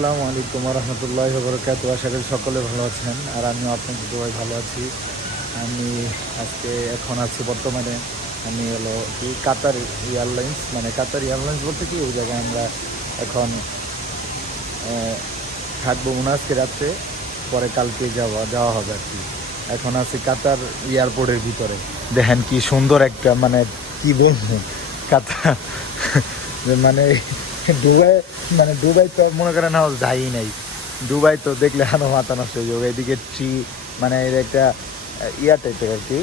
আসসালামু আলাইকুম রহমতুল্লাহি ওয়া বারাকাতুহু। আশা করি সকলে ভালো আছেন, আর আমিও আপনাদের দোয়ায় ভালো আছি। আমি আজকে এখন আছি বর্তমানে, আমি হলো কি কাতার এয়ারলাইন্স, মানে কাতার এয়ারলাইন্স বলতে কি ওই জায়গায় আমরা এখন থাকবো মনে আজকে রাত্রে, পরে কালকে যাওয়া হবে আর কি। এখন আছি কাতার এয়ারপোর্টের ভিতরে। দেখেন কি সুন্দর একটা, মানে কি বলবো, কাতার মানে দুবাই, মানে দুবাই তো মনে করেন যাই নাই। দুবাই তো দেখলে আরো মাথা নষ্ট হয়ে যাবে। এদিকে ট্রি, মানে এর একটা ইয়া টাইপের আর কি,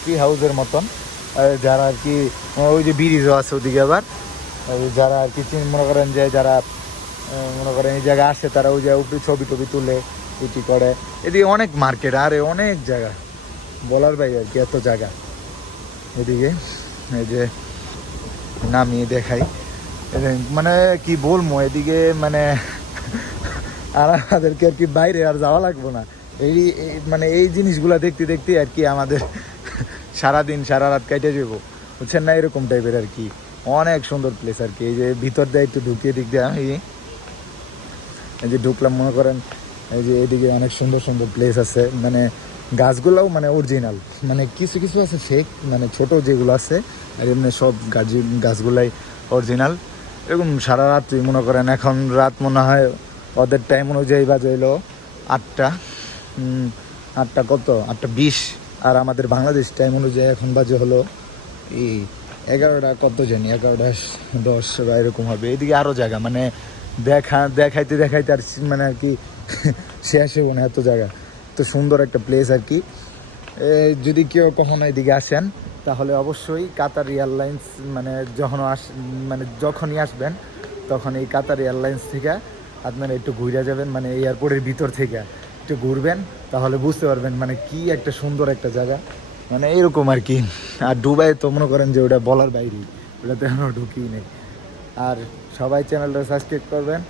ট্রি হাউসের মতন। যারা আর কি ওই যে ব্রিজও আছে ওদিকে, আবার ওই যারা আর কি মনে করেন যে যারা মনে করেন এই জায়গায় আসে তারা ওই জায়গায় উপরে ছবি টবি তুলে ইটি করে। এদিকে অনেক মার্কেট, আরে অনেক জায়গা বলার বাইরে আর কি, এত জায়গা এদিকে। এই যে নামিয়ে দেখাই, মানে কি বলবো এদিকে, মানে আর আমাদেরকে আর কি বাইরে আর যাওয়া লাগবো না। মানে এই জিনিসগুলা দেখতে দেখতে আর কি আমাদের সারাদিন সারা রাত কেটে যাবো, বুঝছেন না, এরকম টাইপের আর কি। অনেক সুন্দর প্লেস আর কি। এই যে ভিতর দিয়ে একটু ঢুকিয়ে দিক দিয়ে আমি এই যে ঢুকলাম, মনে করেন এই যে এদিকে অনেক সুন্দর সুন্দর প্লেস আছে। মানে গাছগুলাও মানে অরিজিনাল, মানে কিছু কিছু আছে ফেক, মানে ছোট যেগুলো আছে, আর এমনি সব গাছগুলাই অরিজিনাল। এরকম সারা রাত মনে করেন, এখন রাত মনে হয় ওদের টাইম অনুযায়ী বাজে হলো 8টা, 8টা কত, 8টা 20। আর আমাদের বাংলাদেশ টাইম অনুযায়ী এখন বাজে হলো এই 11টা কত জানি, 11টা 10 বা এরকম হবে। এদিকে আরও জায়গা, মানে দেখাইতে দেখাইতে আর মানে আর কি শেষ হবো না, এত জায়গা। তো সুন্দর একটা প্লেস আর কি। যদি কেউ কখনো এদিকে আসেন তাহলে অবশ্যই কাতার এয়ারলাইন্স, মানে মানে যখনই আসবেন তখন এই কাতার এয়ারলাইন্স থেকে আপনারা একটু ঘুরে যাবেন, মানে এয়ারপোর্টের ভিতর থেকে একটু ঘুরবেন, তাহলে বুঝতে পারবেন মানে কি একটা সুন্দর একটা জায়গা, মানে এরকম আর কি। আর দুবাই তো মনে করেন যে ওটা বলার বাইরেই, ওটাতে এখনও ঢুকিই নেই। আর সবাই চ্যানেলটা সাবস্ক্রাইব করবেন।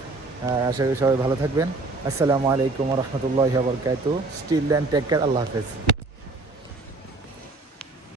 আর আশা করি সবাই ভালো থাকবেন। আসসালামু আলাইকুম রহমতুল্লাহি ওয়া বারাকাতুহু। Still and take care. আল্লাহ হাফেজ।